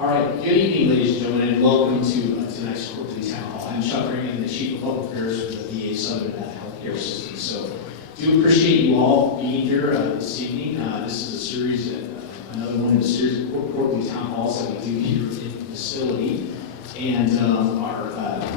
All right, good evening, ladies and gentlemen, and welcome to tonight's VeteransTown Hall. I'm Chuck Ring, the Chief of Public Affairs for the VA Southern Healthcare System. So, do appreciate you all being here this evening. This is a series, another one in the series of quarterly town halls that we do here in the facility. And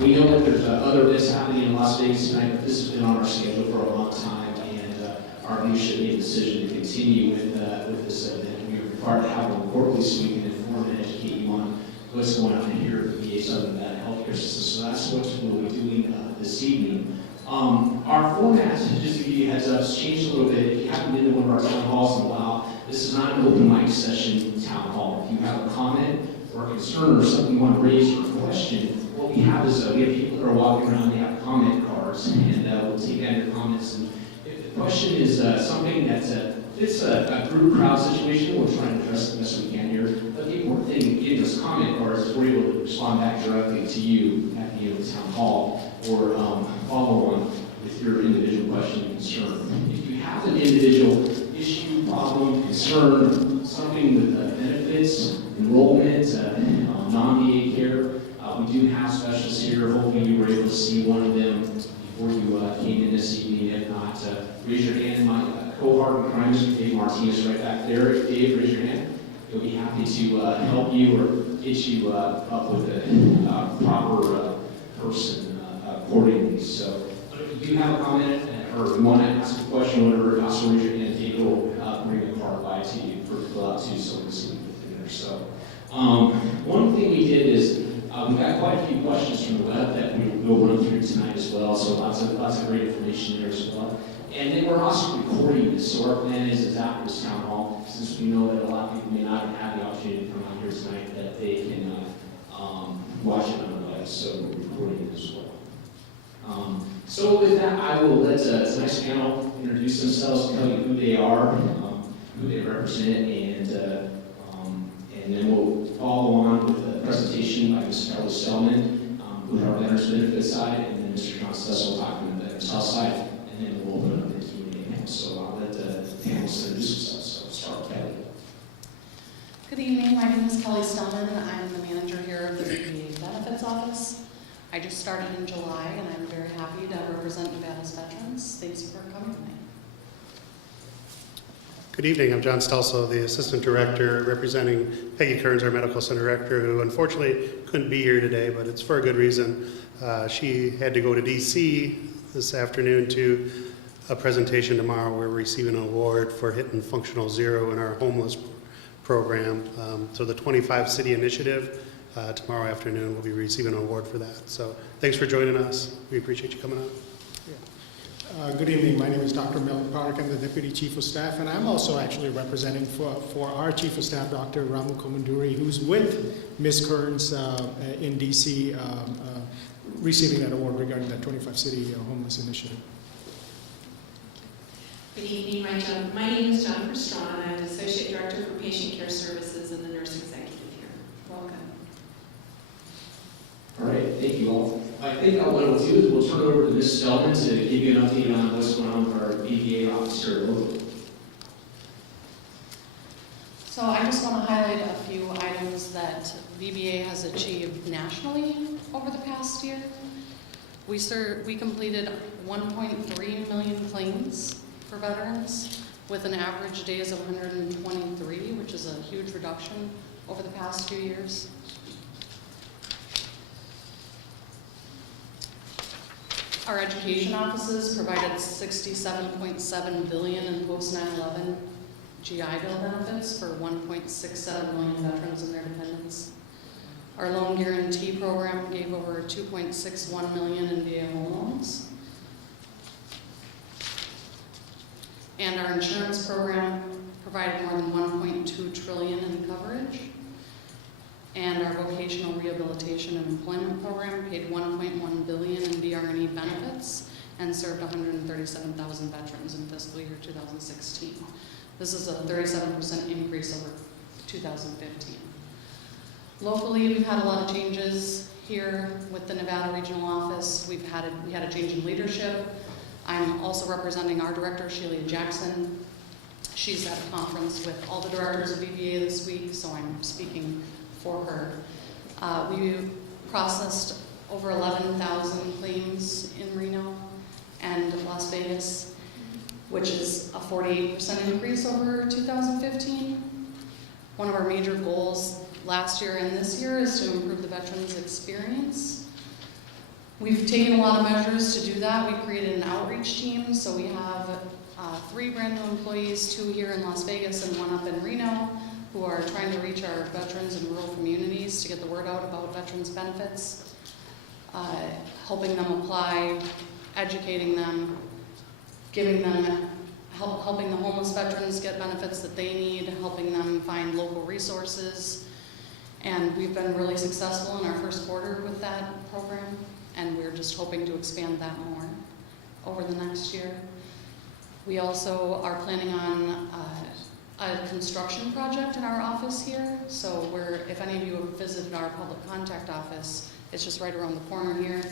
we know that there's other events happening in Las Vegas tonight, but this has been on our schedule for a long time, and our leadership made a decision to continue with this event. We are required to have one quarterly so we can inform and educate you on what's going on here at the VA Southern Healthcare System. So that's what we'll be doing this evening. Our format, just to give you a heads up, has changed a little bit. If you haven't been to one of our town halls in a while, this is not an open mic session town hall. If you have a comment or a concern or something you want to raise or a question, what we have is we have people that are walking around, they have comment cards, and we'll take down your comments. And if the question is something that's it's a group crowd situation, we'll try and address it the best we can here. But the important thing in getting those comment cards is we're able to respond back directly to you at the end of the town hall or follow on with your individual question and concern. If you have an individual issue, problem, concern, something with benefits, enrollment, non-VA care, we do have specialists here. Hopefully you were able to see one of them before you came in this evening. If not, raise your hand. My cohort in crime, Mr. Dave Martinez, right back there. Dave, raise your hand. He'll be happy to help you or get you up with a proper person accordingly. So, but if you do have a comment or you want to ask a question, whatever, also raise your hand. Dave will bring a card by to you for fill out too, so we can see within there. So, one thing we did is we've got quite a few questions from the web that we'll run through tonight as well. So lots of great information there as well. And then we're also recording this. So our plan is after this town hall, since we know that a lot of people may not have had the opportunity to come out here tonight, that they can watch it on the web. So we're recording it as well. So with that, I will let tonight's panel introduce themselves, tell you who they are, who they represent, and then we'll follow on with a presentation by Mr. Kelly Selman with our Veterans Benefits side, and then Mr. John Stessel will talk on the Veterans Health side, and then we'll open up the Q&A panel. So I'll let the panelists introduce themselves. So we'll start with Kelly. Good evening, my name is Kelly Stellman, and I'm the manager here of the VA Benefits Office. I just started in July, and I'm very happy to represent Nevada's veterans. Thanks for coming tonight. Good evening, I'm John Stelso, the Assistant Director representing Peggy Kearns, our Medical Center Director, who unfortunately couldn't be here today, but it's for a good reason. She had to go to DC this afternoon to a presentation tomorrow. We're receiving an award for hitting functional zero in our homeless program. So the 25 City Initiative, tomorrow afternoon we'll be receiving an award for that. So thanks for joining us. We appreciate you coming out. Good evening. My name is Dr. Melvin Park. I'm the Deputy Chief of Staff, and I'm also actually representing for our Chief of Staff, Dr. Ramu Komanduri, who's with Ms. Kearns in DC, receiving that award regarding that 25 City Homeless Initiative. Good evening. My name is Jennifer Strawn. I'm the Associate Director for Patient Care Services and the Nurse Executive here. Welcome. All right, thank you all. I think what we'll do is we'll turn it over to Ms. Spellman to give you an update on what's going on with our VBA officer locally. So I just want to highlight a few items that VBA has achieved nationally over the past year. We completed 1.3 million claims for veterans with an average days of 123, which is a huge reduction over the past few years. Our education offices provided $67.7 billion in post 9/11 GI Bill benefits for 1.67 million veterans and their dependents. Our loan guarantee program gave over 2.61 million in VA home loans. And our insurance program provided more than 1.2 trillion in coverage. And our vocational rehabilitation and employment program paid 1.1 billion in VRNE benefits and served 137,000 veterans in fiscal year 2016. This is a 37% increase over 2015. Locally, we've had a lot of changes here with the Nevada Regional Office. We had a change in leadership. I'm also representing our director, Sheila Jackson. She's at a conference with all the directors of VBA this week, so I'm speaking for her. We processed over 11,000 claims in Reno and Las Vegas, which is a 48% increase over 2015. One of our major goals last year and this year is to improve the veterans' experience. We've taken a lot of measures to do that. We created an outreach team, so we have 3 brand new employees, 2 here in Las Vegas and 1 up in Reno, who are trying to reach our veterans in rural communities to get the word out about veterans benefits, helping them apply, educating them, giving them helping the homeless veterans get benefits that they need, helping them find local resources. And we've been really successful in our first quarter with that program, and we're just hoping to expand that more over the next year. We also are planning on a construction project in our office here. So if any of you have visited our public contact office, it's just right around the corner here.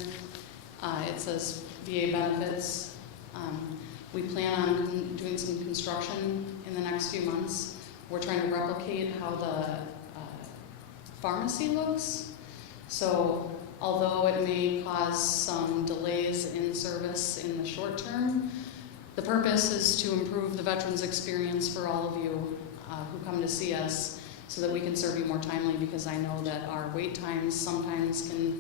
It says VA benefits. We plan on doing some construction in the next few months. We're trying to replicate how the pharmacy looks. So although it may cause some delays in service in the short term, the purpose is to improve the veterans experience for all of you who come to see us so that we can serve you more timely, because I know that our wait times sometimes can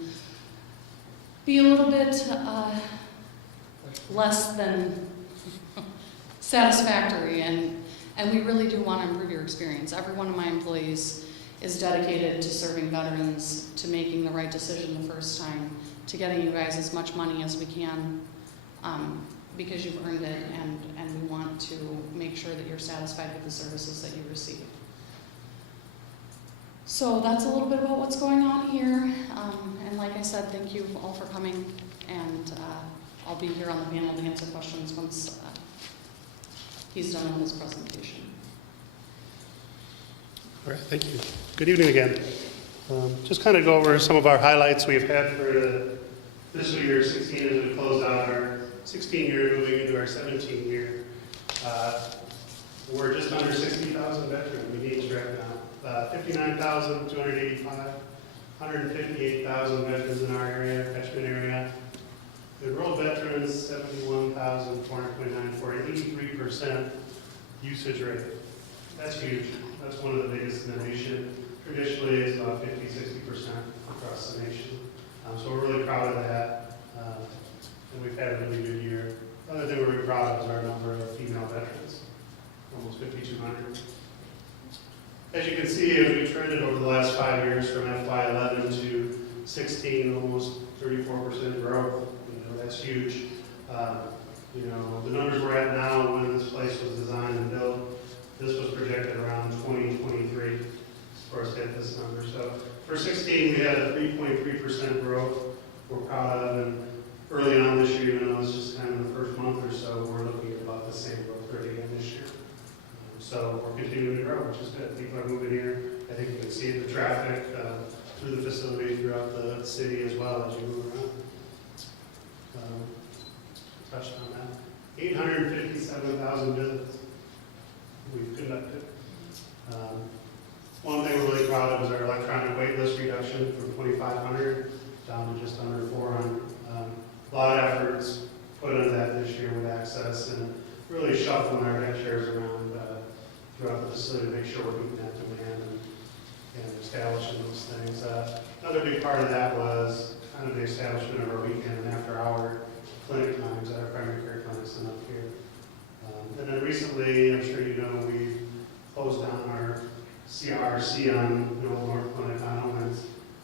be a little bit less than satisfactory, and we really do want to improve your experience. Every one of my employees is dedicated to serving veterans, to making the right decision the first time, to getting you guys as much money as we can, because you've earned it, and we want to make sure that you're satisfied with the services that you receive. So that's a little bit about what's going on here, and like I said, thank you all for coming, and I'll be here on the panel to answer questions once he's done his presentation. All right, thank you. Good evening again. Just kind of go over some of our highlights we've had for the fiscal year 16 as we closed out our 16 year, moving into our 17 year. We're just under 60,000 veterans we need right now. 59,285, 158,000 veterans in our area, catchment area. The enrolled veterans, 71,429 for an 83% usage rate. That's huge. That's one of the biggest in the nation. Traditionally, it's about 50-60% across the nation. So we're really proud of that. And we've had a really good year. The other thing we're really proud of is our number of female veterans, almost 5,200. As you can see, as we trended over the last 5 years from FY11 to 16, almost 34% growth. That's huge. The numbers we're at now, when this place was designed and built, this was projected around 2023 for us to hit this number. So for 16, we had a 3.3% growth we're proud of, and early on this year, even though it's just kind of the first month or so, we're looking at about the same growth rate again this year. So we're continuing to grow, which is good. People are moving here. I think you can see the traffic through the facility throughout the city as well as you move around. Touched on that. 857,000 visits we've conducted. One thing we're really proud of is our electronic wait list reduction from 2,500 down to just under 400. A lot of efforts put into that this year with access and really shuffling our deck chairs around throughout the facility to make sure we're meeting that demand and establishing those things. Another big part of that was kind of the establishment of our weekend and after-hour clinic times at our primary care clinics and up here. And then recently, I'm sure you know, we closed down our CRC on the Old North Clinic on Owens.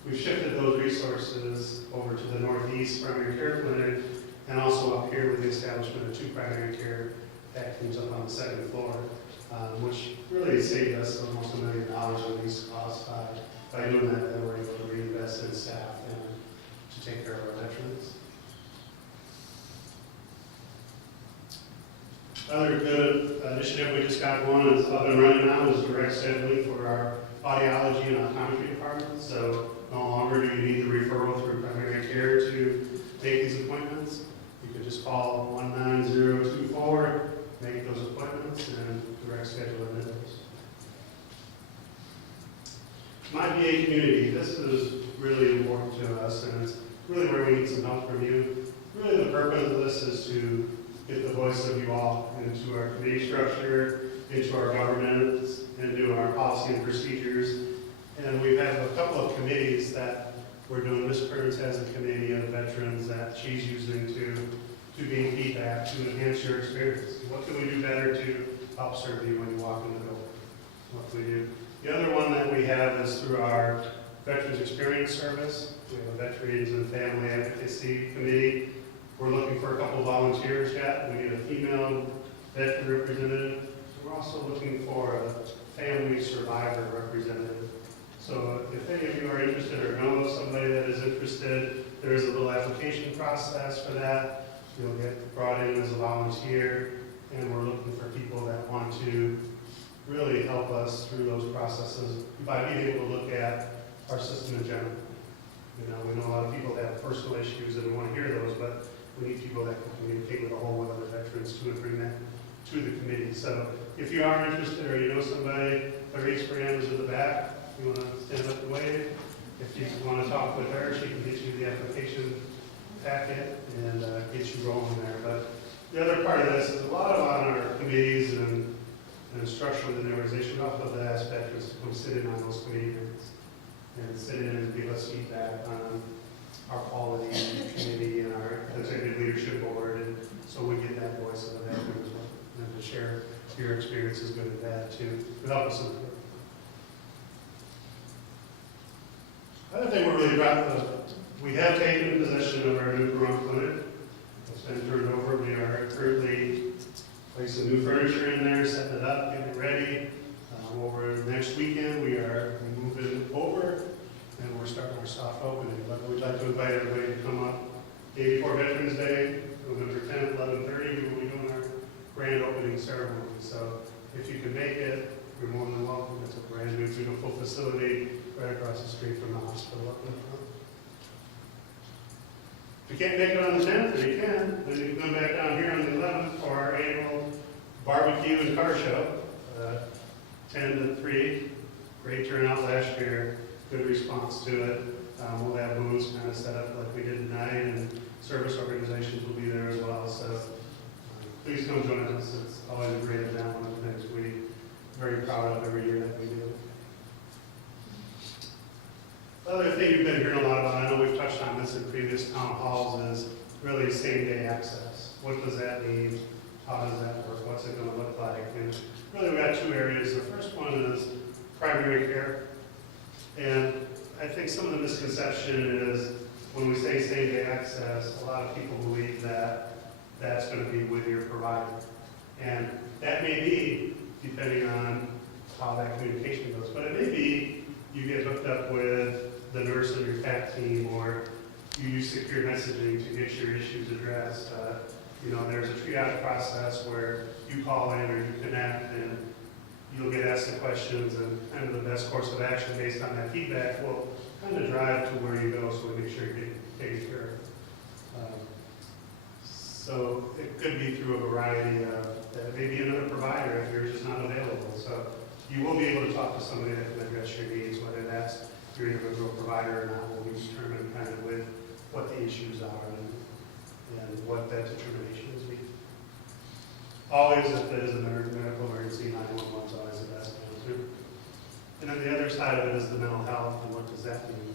We've shifted those resources over to the Northeast Primary Care Clinic and also up here with the establishment of 2 primary care PAC teams up on the 2nd floor, which really saved us almost $1 million in lease costs by doing that. Then we're able to reinvest in staff and to take care of our veterans. Another good initiative we just got going is up and running now is direct scheduling for our audiology and optometry departments. So no longer do you need the referral through primary care to make these appointments. You can just call 19024, make those appointments, and direct schedule in those. My VA community, this is really important to us, and it's really where we need some help from you. Really the purpose of this is to get the voice of you all into our committee structure, into our government, into our policy and procedures. And we have a couple of committees that we're doing. Ms. Kearns has a committee of veterans that she's using to gain feedback, to enhance your experience. What can we do better to help serve you when you walk in the door? What can we do? The other one that we have is through our Veterans Experience Service. We have a Veterans and Family Advocacy Committee. We're looking for a couple volunteers yet. We need a female veteran representative. We're also looking for a family survivor representative. So if any of you are interested or know of somebody that is interested, there is a little application process for that. You'll get brought in as a volunteer, and we're looking for people that want to really help us through those processes by being able to look at our system in general. You know, we know a lot of people have personal issues and we want to hear those, but we need people that can communicate with a whole lot of other veterans to bring that to the committee. So if you are interested or you know somebody, Clarice Brand is in the back. If you want to stand up and wave. If you want to talk with her, she can get you the application packet and get you rolling there. But the other part of this is a lot of on our committees and structure within the organization. We also have asked veterans to come sit in on those committee meetings and sit in and give us feedback on our quality committee and our executive leadership board, and so we get that voice of the veteran as well, and to share your experiences, good and bad, too, to help us. Other thing we're really proud of, we have taken possession of our new Pahrump clinic. It's been turned over. We are currently placing new furniture in there, setting it up, getting it ready. Over next weekend, we are moving over, and we're starting our soft opening. But we'd like to invite everybody to come up day before Veterans Day, November 10th, 11:30. We will be doing our grand opening ceremony. So if you can make it, you're more than welcome. It's a brand new, beautiful facility right across the street from the hospital up in the front. If you can't make it on the 10th, or you can, then you can come back down here on the 11th for our annual barbecue and car show, 10 to 3. Great turnout last year, good response to it. We'll have booths kind of set up like we did tonight, and service organizations will be there as well. So please come join us. It's always a great event, one of the things we're very proud of every year that we do. The other thing you've been hearing a lot about, I know we've touched on this in previous town halls, is really same-day access. What does that mean? How does that work? What's it going to look like? And really, we've got two areas. The first one is primary care. And I think some of the misconception is when we say same-day access, a lot of people believe that that's going to be with your provider. And that may be, depending on how that communication goes. But it may be you get hooked up with the nurse on your PAC team, or you use secure messaging to get your issues addressed. You know, there's a triage process where you call in or you connect, and you'll get asked the questions, and kind of the best course of action based on that feedback will kind of drive to where you go, so we make sure you're getting taken care of. So it could be through a variety of, maybe another provider if yours is not available. So you will be able to talk to somebody that can address your needs, whether that's your individual provider or not, will be determined kind of with what the issues are and what that determination is. Always, if there's a medical emergency, 911 is always the best one too. And then the other side of it is the mental health, and what does that mean?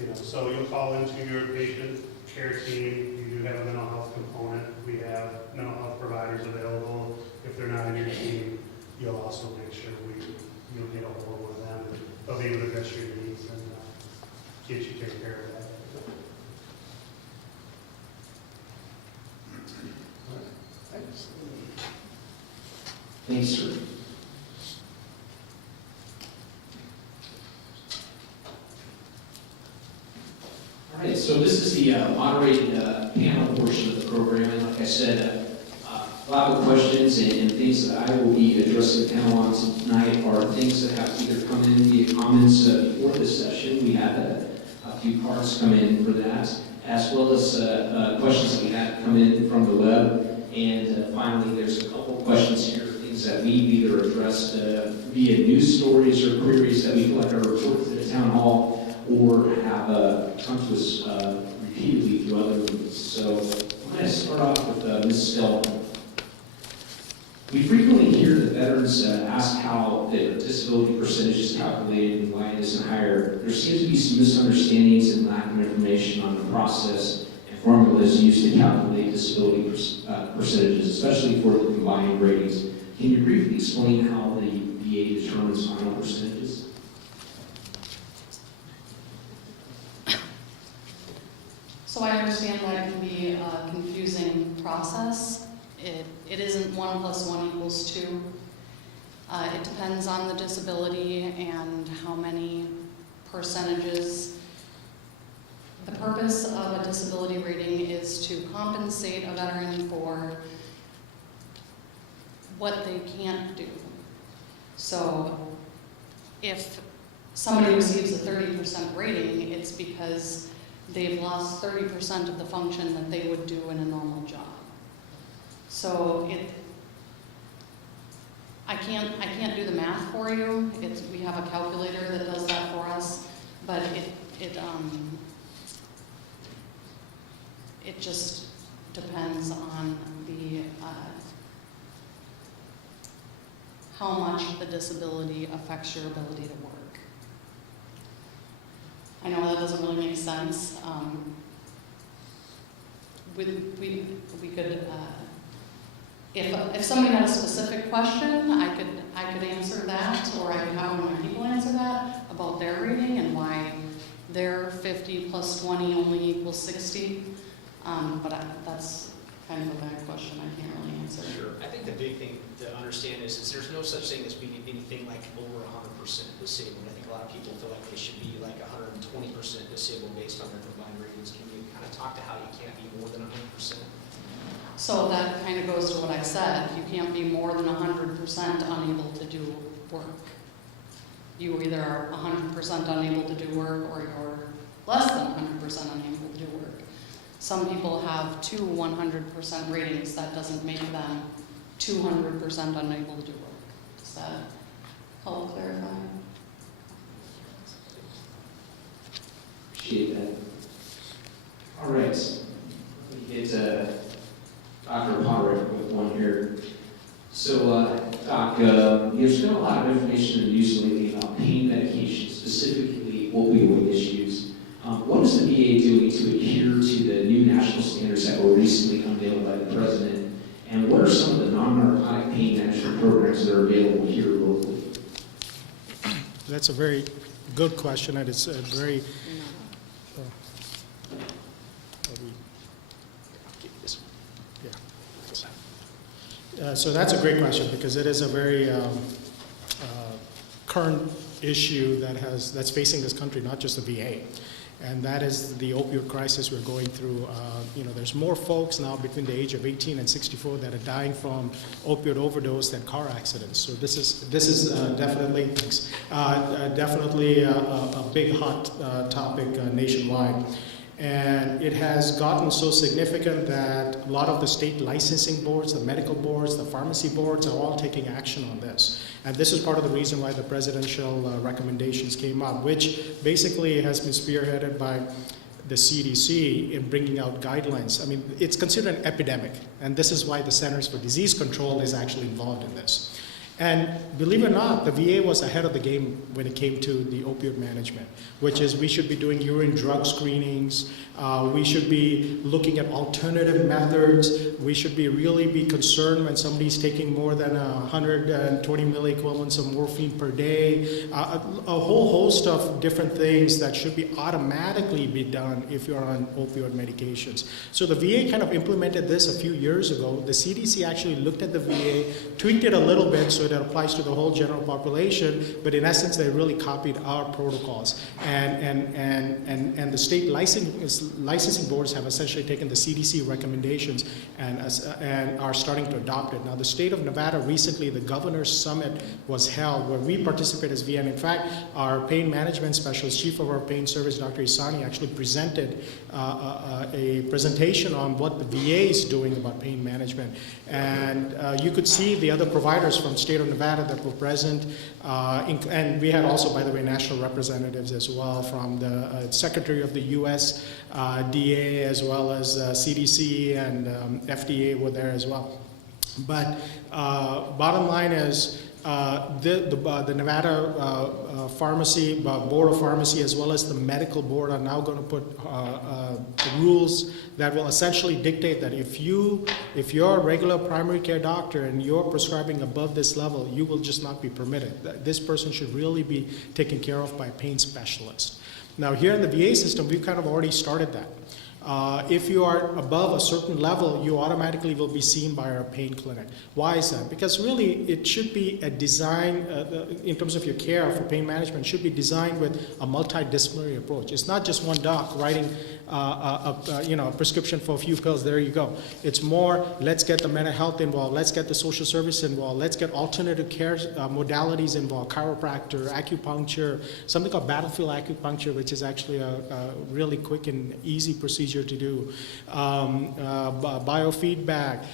You know, so you'll call into your patient care team. You do have a mental health component. We have mental health providers available. If they're not in your team, you'll also make sure you'll get a hold of them, and they'll be able to address your needs and get you taken care of that. Thanks, sir. All right, so this is the moderated panel portion of the program. And like I said, a lot of the questions and things that I will be addressing the panel on tonight are things that have either come in via comments before this session. We had a few parts come in for that, as well as questions that we had come in from the web. And finally, there's a couple questions here, things things that we've either addressed via news stories or queries that we feel like are reported to the town hall or have come to us repeatedly through other means. So I'm going to start off with Ms. Stelman. We frequently hear that veterans ask how the disability percentage is calculated and why it isn't higher. There seems to be some misunderstandings and lack of information on the process and formulas used to calculate disability percentages, especially for the combined ratings. Can you briefly explain how the VA determines final percentages? So I understand that it can be a confusing process. It isn't 1 + 1 = 2. It depends on the disability and how many percentages. The purpose of a disability rating is to compensate a veteran for what they can't do. So if somebody receives a 30% rating, it's because they've lost 30% of the function that they would do in a normal job. So I can't do the math for you. We have a calculator that does that for us, but it just depends on the how much the disability affects your ability to work. I know that doesn't really make sense. We could. If somebody had a specific question, I could answer that, or I could have one of my people answer that about their rating and why their 50 + 20 only = 60. But that's kind of a bad question. I can't really answer. Sure. I think the big thing to understand is there's no such thing as being anything like over 100% disabled. I think a lot of people feel like they should be like 120% disabled based on their combined ratings. Can you kind of talk to how you can't be more than 100%? So that kind of goes to what I said. You can't be more than 100% unable to do work. You either are 100% unable to do work or you're less than 100% unable to do work. Some people have 2 100% ratings. That doesn't make them 200% unable to do work. Does that help clarify? Appreciate that. All right. We get Dr. Potter with one here. So, Doc, there's been a lot of information in the news lately about pain medication, specifically opioid issues. What is the VA doing to adhere to the new national standards that were recently unveiled by the President? And what are some of the non-narcotic pain management programs that are available here locally? That's a very good question, and it's a very... So that's a great question because it is a very current issue that's facing this country, not just the VA. And that is the opioid crisis we're going through. There's more folks now between the age of 18 and 64 that are dying from opioid overdose than car accidents. So this is definitely a big hot topic nationwide. And it has gotten so significant that a lot of the state licensing boards, the medical boards, the pharmacy boards are all taking action on this. And this is part of the reason why the presidential recommendations came up, which basically has been spearheaded by the CDC in bringing out guidelines. I mean, it's considered an epidemic, and this is why the Centers for Disease Control is actually involved in this. And believe it or not, the VA was ahead of the game when it came to the opioid management, which is we should be doing urine drug screenings, we should be looking at alternative methods, we should really be concerned when somebody's taking more than 120 milliequivalents of morphine per day, a whole host of different things that should be automatically be done if you're on opioid medications. So the VA kind of implemented this a few years ago. The CDC actually looked at the VA, tweaked it a little bit so so it applies to the whole general population, but in essence, they really copied our protocols. And the state licensing boards have essentially taken the CDC recommendations and are starting to adopt it. Now, the state of Nevada recently, the governor's summit was held where we participate as VN. In fact, our pain management specialist, chief of our pain service, Dr. Isani, actually presented a presentation on what the VA is doing about pain management. And you could see the other providers from state of Nevada that were present. And we had also, by the way, national representatives as well from the Secretary of the U.S. DA, as well as CDC and FDA were there as well. But bottom line is, the Nevada Pharmacy Board of Pharmacy, as well as the medical board, are now going to put rules that will essentially dictate that if you're a regular primary care doctor and you're prescribing above this level, you will just not be permitted. This person should really be taken care of by a pain specialist. Now, here in the VA system, we've kind of already started that. If you are above a certain level, you automatically will be seen by our pain clinic. Why is that? Because really, it should be a design, in terms of your care for pain management, should be designed with a multidisciplinary approach. It's not just one doc writing a prescription for a few pills, there you go. It's more, let's get the mental health involved, let's get the social service involved, let's get alternative care modalities involved, chiropractor, acupuncture, something called battlefield acupuncture, which is actually a really quick and easy procedure to do, biofeedback.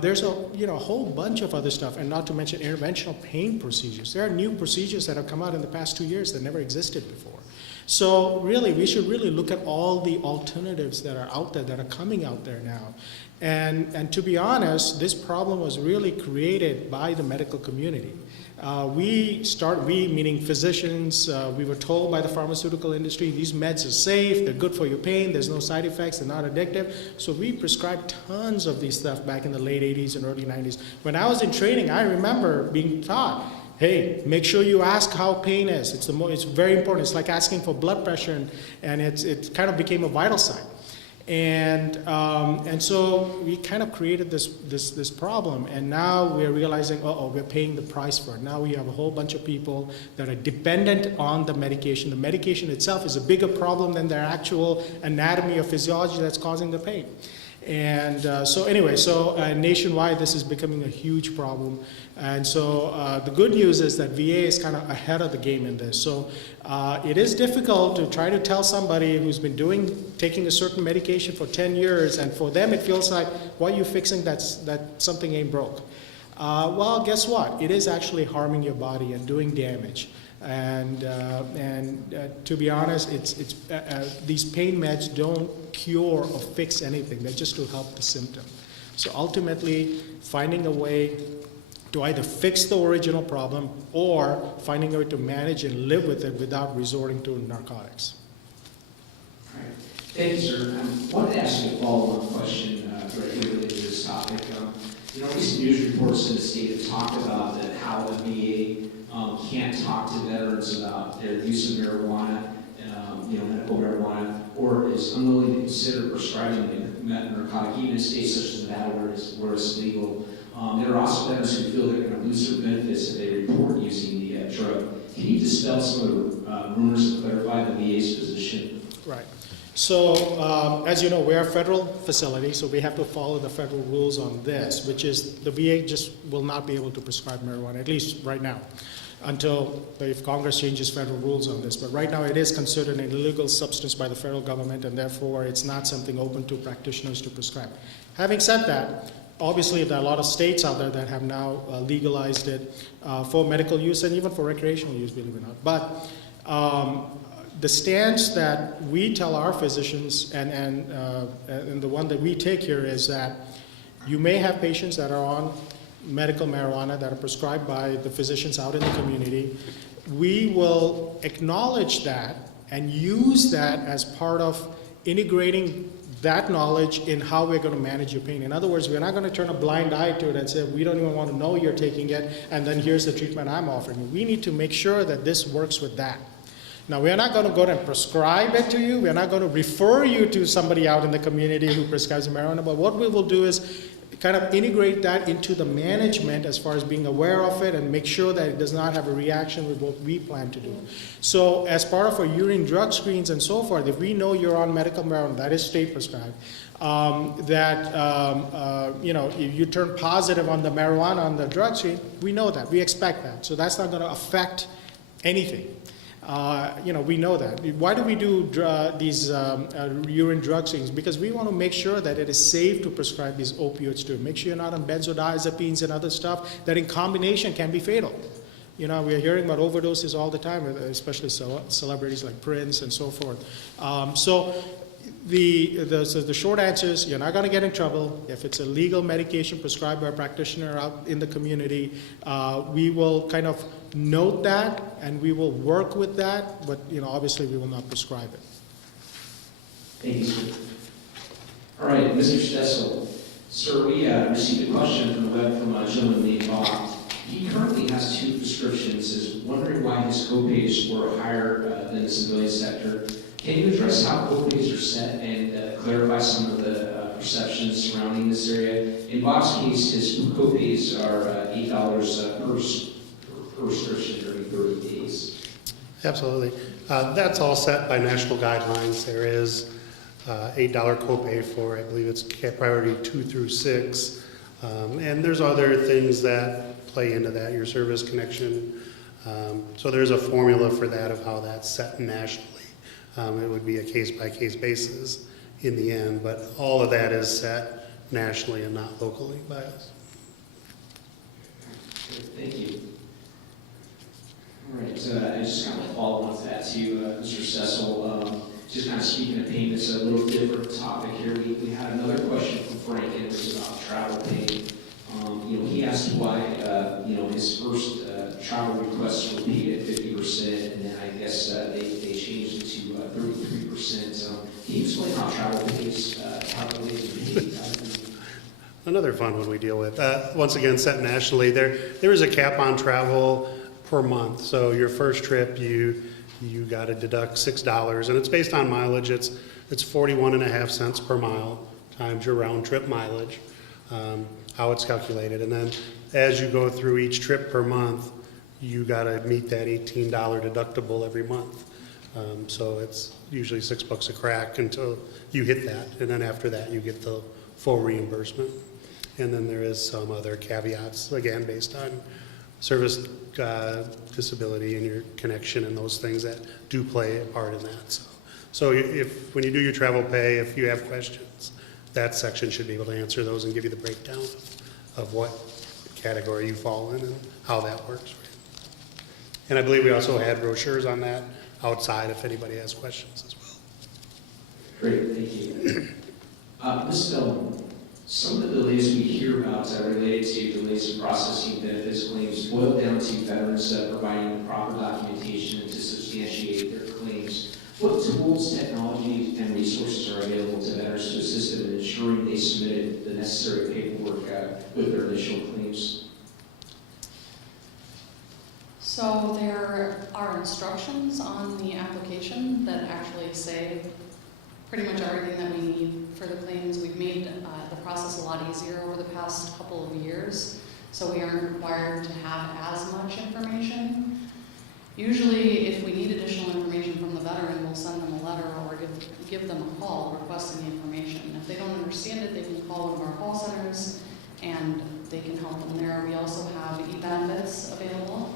There's a whole bunch of other stuff, and not to mention interventional pain procedures. There are new procedures that have come out in the past 2 years that never existed before. So really, we should really look at all the alternatives that are out there, that are coming out there now. And to be honest, this problem was really created by the medical community. We meaning physicians, we were told by the pharmaceutical industry, these meds are safe, they're good for your pain, there's no side effects, they're not addictive. So we prescribed tons of these stuff back in the late 80s and early 90s. When I was in training, I remember being taught, hey, make sure you ask how pain is. It's very important. It's like asking for blood pressure, and it kind of became a vital sign. And so we kind of created this problem, and now we're realizing, we're paying the price for it. Now we have a whole bunch of people that are dependent on the medication. The medication itself is a bigger problem than their actual anatomy or physiology that's causing the pain. And so nationwide, this is becoming a huge problem. And so the good news is that VA is kind of ahead of the game in this. So it is difficult to try to tell somebody who's been taking a certain medication for 10 years, and for them it feels like, why are you fixing that something ain't broke? Well, guess what? It is actually harming your body and doing damage. And to be honest, these pain meds don't cure or fix anything. They're just to help the symptom. So ultimately, finding a way to either fix the original problem or finding a way to manage and live with it without resorting to narcotics. All right. Thank you, sir. I wanted to ask you a follow-up question directly related to this topic. Recent news reports in the state have talked about that how the VA can't talk to veterans about their use of marijuana, medical marijuana, or is unwilling to consider prescribing a narcotic, even in states such as Nevada where it's legal. There are also veterans who feel they're going to lose their benefits if they report using the drug. Can you dispel some of the rumors and clarify the VA's position? Right. So, as you know, we're a federal facility, so we have to follow the federal rules on this, which is the VA just will not be able to prescribe marijuana, at least right now, until if Congress changes federal rules on this. But right now it is considered an illegal substance by the federal government, and therefore it's not something open to practitioners to prescribe. Having said that, obviously there are a lot of states out there that have now legalized it for medical use and even for recreational use, believe it or not. But the stance that we tell our physicians and the one that we take here is that you may have patients that are on medical marijuana that are prescribed by the physicians out in the community. We will acknowledge that and use that as part of integrating that knowledge in how we're going to manage your pain. In other words, we're not going to turn a blind eye to it and say, we don't even want to know you're taking it, and then here's the treatment I'm offering you. We need to make sure that this works with that. Now, we're not going to go and prescribe it to you. We're not going to refer you to somebody out in the community who prescribes marijuana. But what we will do is kind of integrate that into the management as far as being aware of it and make sure that it does not have a reaction with what we plan to do. So as part of our urine drug screens and so forth, if we know you're on medical marijuana, that is state prescribed, if you turn positive on the marijuana on the drug screen, we know that, we expect that. So that's not going to affect anything. We know that. Why do we do these urine drug screens? Because we want to make sure that it is safe to prescribe these opioids to. Make sure you're not on benzodiazepines and other stuff that in combination can be fatal. We are hearing about overdoses all the time, especially celebrities like Prince and so forth. The short answer is you're not going to get in trouble. If it's a legal medication prescribed by a practitioner out in the community, we will kind of note that and we will work with that, but obviously we will not prescribe it. Thank you, sir. All right, Mr. Stessel. Sir, we received a question from the web from a gentleman named Bob. He currently has 2 prescriptions, is wondering why his copays were higher than the civilian sector. Can you address how copays are set and clarify some of the perceptions surrounding this area? In Bob's case, his copays are $8 per prescription during 30 days. Absolutely. That's all set by national guidelines. There is $8 copay for, I believe it's priority 2 through 6. And there's other things that play into that, your service connection. So there's a formula for that of how that's set nationally. It would be a case-by-case basis in the end, but all of that is set nationally and not locally by us. Thank you. All right, I just kind of follow on to that too, Mr. Cecil. Just kind of speaking of pain, it's a little different topic here. We had another question from Frank, and it was about travel pain. He asked why, his first travel requests were paid at 50%, and then I guess they changed it to 33%. Can you explain how travel pay is calculated and paid? Another fun one we deal with. Once again, set nationally. There is a cap on travel per month. So your first trip, you got to deduct $6, and it's based on mileage. It's 41.5 cents per mile times your round trip mileage. How it's calculated, and then as you go through each trip per month, you got to meet that $18 deductible every month. So it's usually $6 a crack until you hit that, and then after that you get the full reimbursement. And then there is some other caveats, again based on service disability and your connection and those things that do play a part in that. So if when you do your travel pay, if you have questions, that section should be able to answer those and give you the breakdown of what category you fall in and how that works. And I believe we also had brochures on that outside if anybody has questions as well. Great, thank you. Ms. Dillon, some of the delays we hear about related to delays in processing benefits claims boil down to veterans providing the proper documentation to substantiate their claims. What tools, technology, and resources are available to veterans to assist them in ensuring they submitted the necessary paperwork with their initial claims? So there are instructions on the application that actually say pretty much everything that we need for the claims. We've made the process a lot easier over the past couple of years, so we aren't required to have as much information. Usually, if we need additional information from the veteran, we'll send them a letter or give them a call requesting the information. If they don't understand it, they can call one of our call centers and they can help them there. We also have e-benefits available.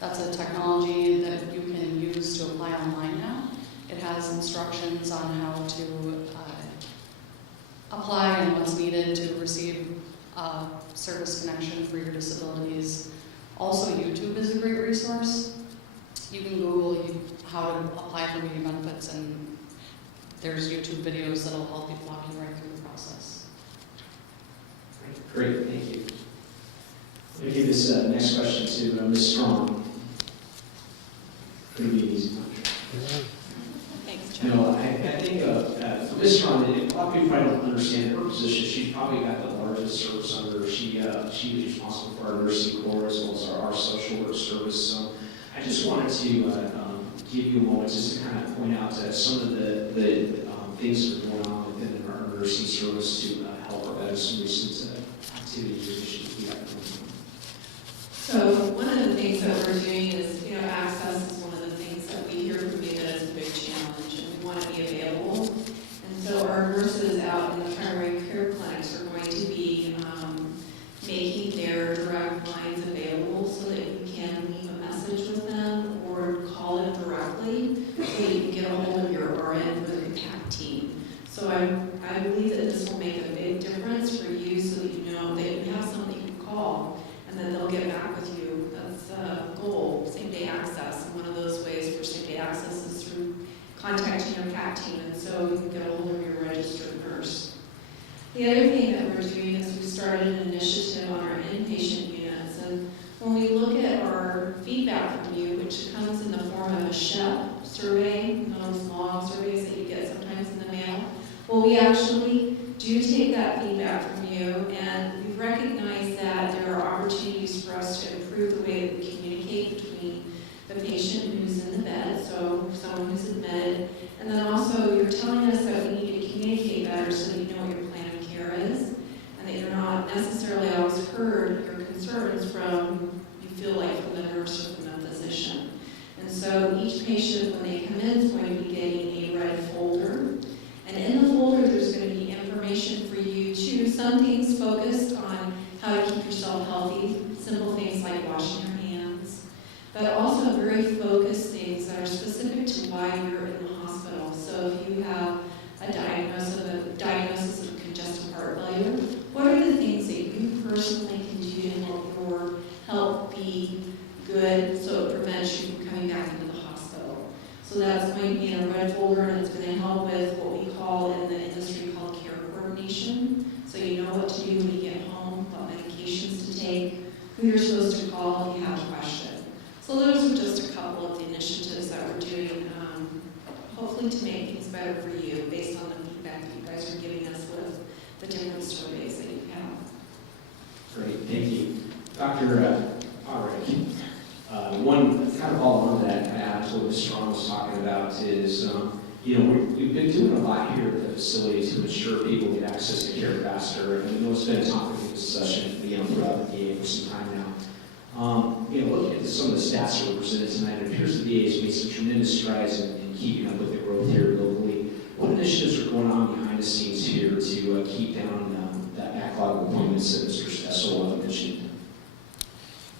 That's a technology that you can use to apply online now. It has instructions on how to apply and what's needed to receive service connection for your disabilities. Also, YouTube is a great resource. You can Google how to apply for media benefits, and there's YouTube videos that'll help you walk you right through the process. Great, thank you. Let me give this next question to Ms. Strong. Pretty easy. Thanks, You John. know, I think for Ms. Strong, a lot of people probably don't understand her position. She's probably got the largest service under her. She was responsible for our nursing corps as well as our social work service. So I just wanted to give you a moment just to kind of point out some of the things that are going on within our nursing service to help our veterans. Some recent activities or initiatives we have going on? So one of the things that we're doing is, access is one of the things that we hear from you that is a big challenge, and we want to be available. And so our nurses out in the primary care clinics are going to be making their direct lines available so that you can leave a message with them or call them directly so you can get a hold of your RN or the CAC team. So I believe that this will make a big difference for you so that you know that you have somebody you can call and then they'll get back with you. That's the goal, same-day access. And one of those ways for same-day access is through contacting your CAC team, and so you can get a hold of your registered nurse. The other thing that we're doing is we started an initiative on our inpatient units, and when we look at our feedback from you, which comes in the form of a SHEP survey, those long surveys that you get sometimes in the mail, well, we actually do take that feedback from you, and we recognize that there are opportunities for us to improve the way that we communicate between the patient who's in the bed, so someone who's admitted, and then also you're telling us that we need to communicate better so that you know what your plan of care is, and that you're not necessarily always heard your concerns from, you feel like, from the nurse or from the physician. And so each patient, when they come in, is going to be getting a red folder, and in the folder there's going to be information for you to, some things focused on how to keep yourself healthy, simple things like washing your hands, but also very focused things that are specific to why you're in the hospital. So if you have a diagnosis of congestive heart failure, what are the things that you personally can do to help be good so it prevents you from coming back into the hospital? So that's going to be in a red folder, and it's going to help with what we call in the industry called care coordination. So you know what to do when you get home, what medications to take, who you're supposed to call if you have a question. So those are just a couple of the initiatives that we're doing, hopefully to make things better for you based on the feedback that you guys are giving us with the different surveys that you have. Great, thank you. Dr. Ulrich, one kind of all on that, perhaps what Ms. Strong was talking about is, we've been doing a lot here at the facility to ensure people get access to care faster, and we know it's been a topic of discussion throughout the VA for some time now. Looking at some of the stats that were presented tonight, it appears the VA has made some tremendous strides in keeping up with the growth here locally. What initiatives are going on behind the scenes here to keep down that backlog of appointments that Mr. Essel mentioned?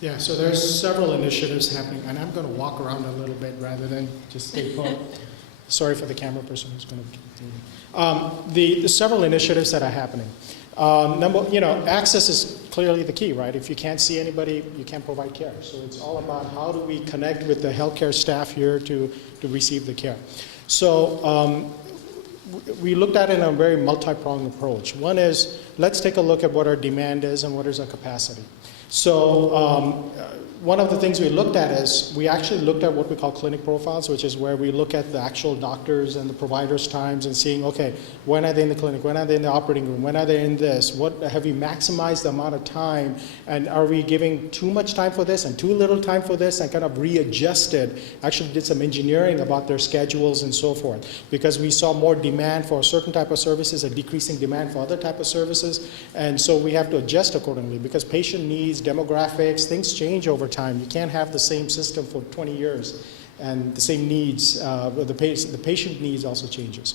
Yeah, so there's several initiatives happening, and I'm going to walk around a little bit rather than just stay put. Sorry for the camera person who's going to do the several initiatives that are happening. Access is clearly the key, right? If you can't see anybody, you can't provide care. So it's all about how do we connect with the healthcare staff here to receive the care. So we looked at it in a very multi-pronged approach. One is, let's take a look at what our demand is and what is our capacity. So one of the things we looked at is we actually looked at what we call clinic profiles, which is where we look at the actual doctors and the providers' times and seeing, okay, when are they in the clinic, when are they in the operating room, when are they in this, what have we maximized the amount of time, and are we giving too much time for this and too little time for this, and kind of readjusted, actually did some engineering about their schedules and so forth, because we saw more demand for a certain type of services, a decreasing demand for other type of services, and so we have to adjust accordingly, because patient needs, demographics, things change over time. You can't have the same system for 20 years, and the same needs, the patient needs also changes.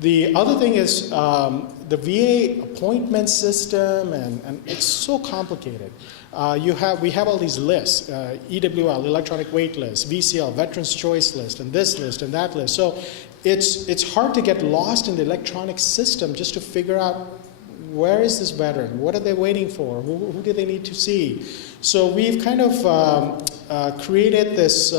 The other thing is the VA appointment system, and it's so complicated. We have all these lists, EWL, electronic wait list, VCL, Veterans Choice list, and this list and that list. So it's hard to get lost in the electronic system just to figure out where is this veteran? What are they waiting for? Who do they need to see? So we've kind of created this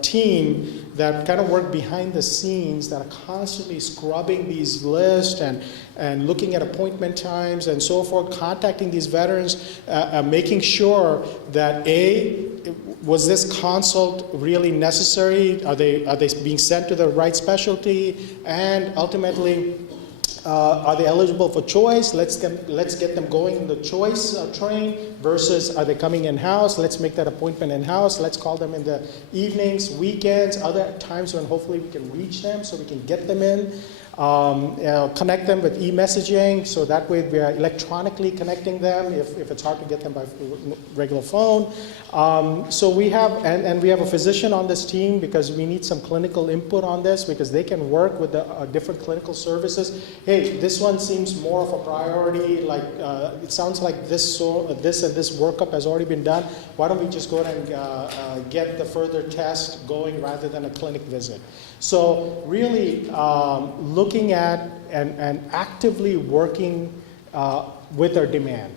team that kind of work behind the scenes that are constantly scrubbing these lists and looking at appointment times and so forth, contacting these veterans, making sure that was this consult really necessary? Are they being sent to the right specialty? And ultimately, are they eligible for choice? Let's get them going in the choice train versus are they coming in-house? Let's make that appointment in-house. Let's call them in the evenings, weekends, other times when hopefully we can reach them so we can get them in. connect them with e-messaging, so that way we are electronically connecting them if it's hard to get them by regular phone. So we have, and we have a physician on this team because we need some clinical input on this because they can work with the different clinical services. Hey, this one seems more of a priority, like it sounds like this and this workup has already been done. Why don't we just go ahead and get the further test going rather than a clinic visit? So really looking at and actively working with our demand.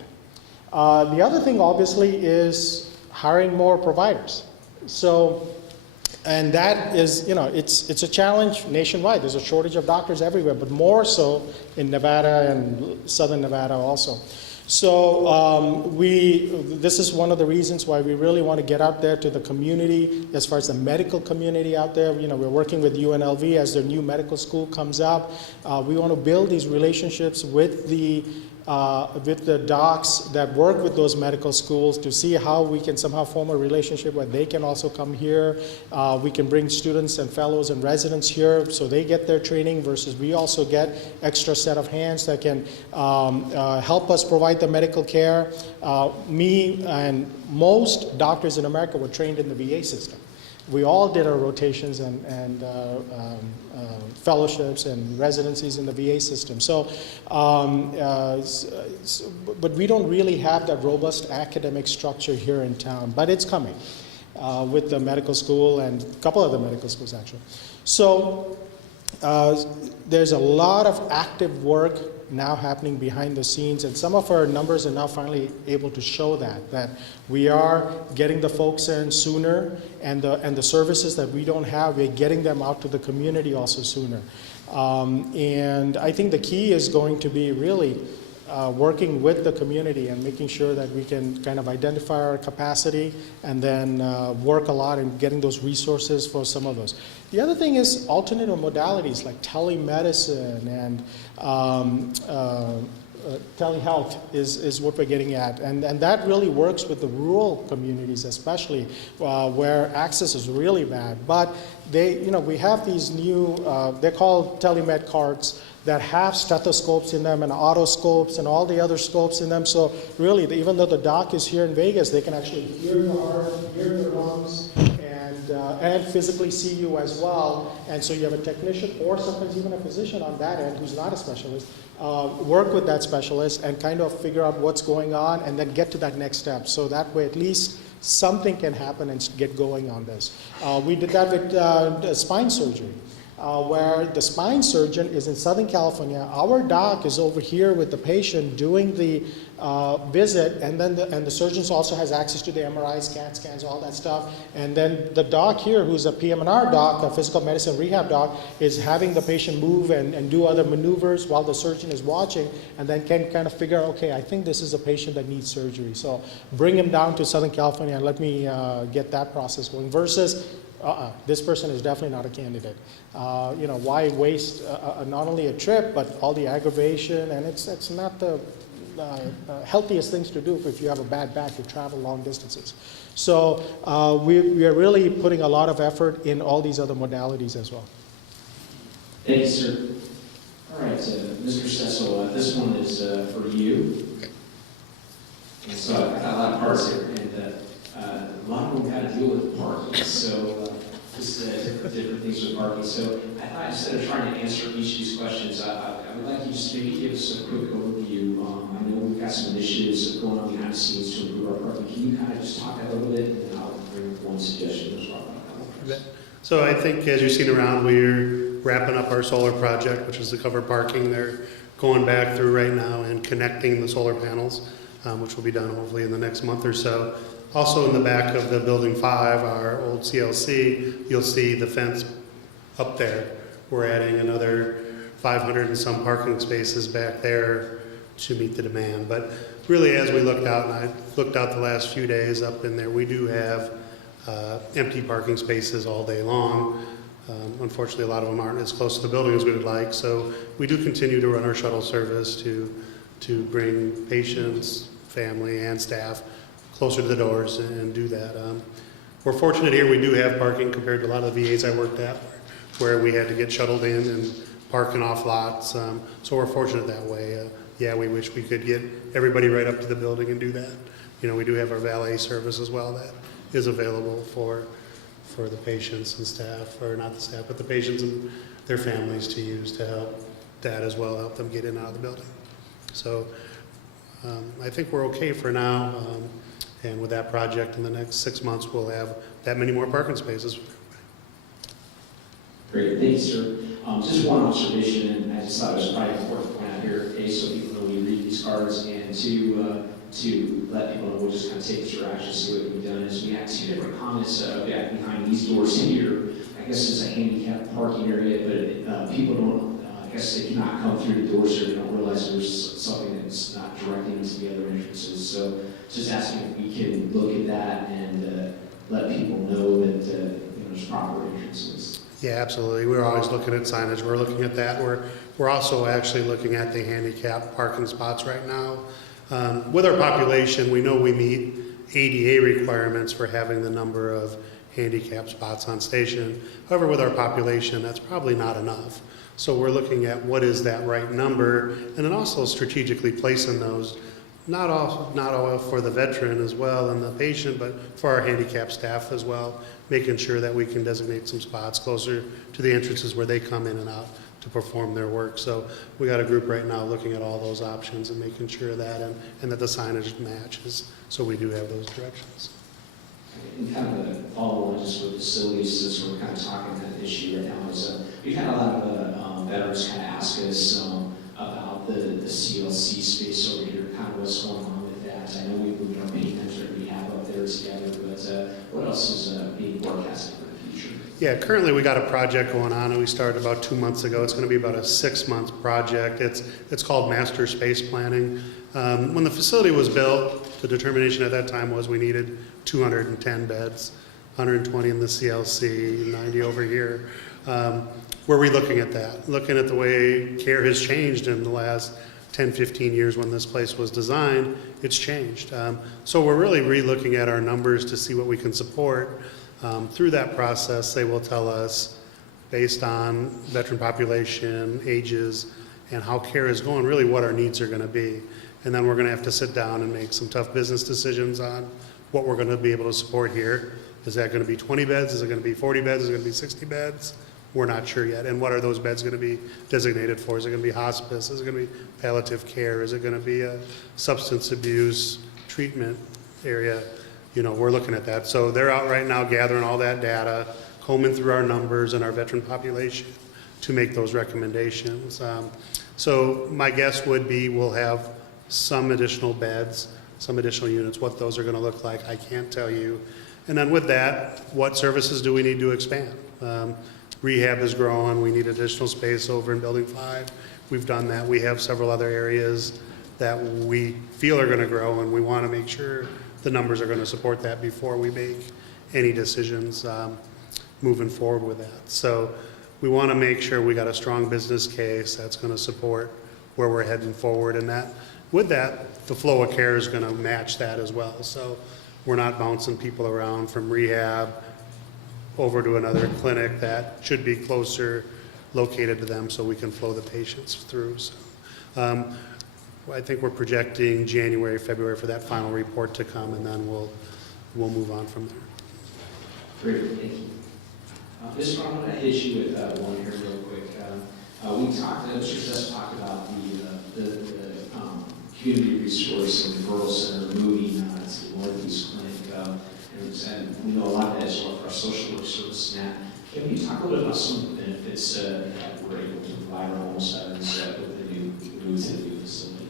The other thing obviously is hiring more providers. So, and that is, you know, it's a challenge nationwide. There's a shortage of doctors everywhere, but more so in Nevada and Southern Nevada also. So this is one of the reasons why we really want to get out there to the community, as far as the medical community out there. You know, we're working with UNLV as their new medical school comes up. We want to build these relationships with the docs that work with those medical schools to see how we can somehow form a relationship where they can also come here. We can bring students and fellows and residents here so they get their training versus we also get extra set of hands that can help us provide the medical care. Me and most doctors in America were trained in the VA system. We all did our rotations and fellowships and residencies in the VA system. So, but we don't really have that robust academic structure here in town, but it's coming with the medical school and a couple of the medical schools actually. So there's a lot of active work now happening behind the scenes, and some of our numbers are now finally able to show that we are getting the folks in sooner, and the services that we don't have, we're getting them out to the community also sooner. And I think the key is going to be really working with the community and making sure that we can kind of identify our capacity and then work a lot in getting those resources for some of those. The other thing is alternative modalities like telemedicine and telehealth is what we're getting at. And that really works with the rural communities especially where access is really bad. But we have these new, they're called telemed carts that have stethoscopes in them and otoscopes and all the other scopes in them. So really, even though the doc is here in Vegas, they can actually hear your heart, hear your lungs, and physically see you as well. And so you have a technician or sometimes even a physician on that end who's not a specialist, work with that specialist and kind of figure out what's going on and then get to that next step. So that way at least something can happen and get going on this. We did that with spine surgery. Where the spine surgeon is in Southern California, our doc is over here with the patient doing the visit, and then the surgeon also has access to the MRIs, CAT scans, all that stuff. And then the doc here, who's a PM&R doc, a physical medicine rehab doc, is having the patient move and do other maneuvers while the surgeon is watching, and then can kind of figure out, okay, I think this is a patient that needs surgery. So bring him down to Southern California and let me get that process going versus this person is definitely not a candidate. Why waste not only a trip, but all the aggravation, and it's not the healthiest things to do if you have a bad back to travel long distances. So we are really putting a lot of effort in all these other modalities as well. Thank you, sir. All right, Mr. Cecil, this one is for you. And so I've got a lot of parts here, and a lot of them had to deal with parking, so just different things with parking. So I thought instead of trying to answer each of these questions, I would like you just maybe give us a quick overview. I know we've got some initiatives going on behind the scenes to improve our parking. Can you kind of just talk a little bit, and then I'll bring one suggestion as well. So I think as you've seen around, we're wrapping up our solar project, which is the covered parking. They're going back through right now and connecting the solar panels, which will be done hopefully in the next month or so. Also in the back of the building 5, our old CLC, you'll see the fence up there. We're adding another 500 and some parking spaces back there to meet the demand. But really as we looked out, and I looked out the last few days up in there, we do have empty parking spaces all day long. Unfortunately, a lot of them aren't as close to the building as we would like. So we do continue to run our shuttle service to bring patients, family, and staff closer to the doors and do that. We're fortunate here, we do have parking compared to a lot of the VAs I worked at, where we had to get shuttled in and parking off lots. So we're fortunate that way. Yeah, we wish we could get everybody right up to the building and do that. You know, we do have our valet service as well that is available for the patients and staff, or not the staff, but the patients and their families to use to help that as well, help them get in and out of the building. So I think we're okay for now. And with that project in the next 6 months, we'll have that many more parking spaces. Great, thanks, sir. Just one observation, and I just thought it was probably important to point out here, A, so people know we read these cards, and to let people know we'll just kind of take this action, see what we've done, is we have 2 different comments back behind these doors here. I guess it's a handicapped parking area, but people don't, I guess they cannot come through the doors, so they don't realize there's something that's not directing into the other entrances. So just asking if we can look at that and let people know that there's proper entrances. Yeah, absolutely. We're always looking at signage. We're looking at that. We're also actually looking at the handicap parking spots right now. With our population, we know we meet ADA requirements for having the number of handicap spots on station. However, with our population, that's probably not enough. So we're looking at what is that right number, and then also strategically placing those, not all for the veteran as well and the patient, but for our handicapped staff as well, making sure that we can designate some spots closer to the entrances where they come in and out to perform their work. So we got a group right now looking at all those options and making sure that and that the signage matches, so we do have those directions. And kind of a follow-on just with facilities, since we're kind of talking that issue right now, is we've had a lot of veterans kind of ask us about the CLC space over here, kind of what's going on with that. I know we moved our maintenance that we have up there together, but what else is being forecasted for the future? Yeah, currently we got a project going on, and we started about 2 months ago. It's going to be about a 6-month project. It's called Master Space Planning. When the facility was built, the determination at that time was we needed 210 beds, 120 in the CLC, 90 over here. We're relooking at that, looking at the way care has changed in the last 10, 15 years. When this place was designed, it's changed. So we're really relooking at our numbers to see what we can support. Through that process, they will tell us, based on veteran population, ages, and how care is going, really what our needs are going to be. And then we're going to have to sit down and make some tough business decisions on what we're going to be able to support here. Is that going to be 20 beds? Is it going to be 40 beds? Is it going to be 60 beds? We're not sure yet. And what are those beds going to be designated for? Is it going to be hospice? Is it going to be palliative care? Is it going to be a substance abuse treatment area? You know, we're looking at that. So they're out right now gathering all that data, combing through our numbers and our veteran population to make those recommendations. So my guess would be we'll have some additional beds, some additional units. What those are going to look like, I can't tell you. And then with that, what services do we need to expand? Rehab is growing. We need additional space over in Building 5. We've done that. We have several other areas that we feel are going to grow, and we want to make sure the numbers are going to support that before we make any decisions moving forward with that. So we want to make sure we got a strong business case that's going to support where we're heading forward, and that with that, the flow of care is going to match that as well. So we're not bouncing people around from rehab over to another clinic that should be closer located to them, so we can flow the patients through. So I think we're projecting January, February for that final report to come, and then we'll move on from there. Great, thank you. Mr. I'm going to hit you with one here real quick. We talked, Mr. Sess talked about the community resource and referral center moving to the Northeast Clinic. And we know a lot of that is for our social work service now. Can you talk a little bit about some of the benefits that we're able to provide our homeless veterans with the move to the new facility?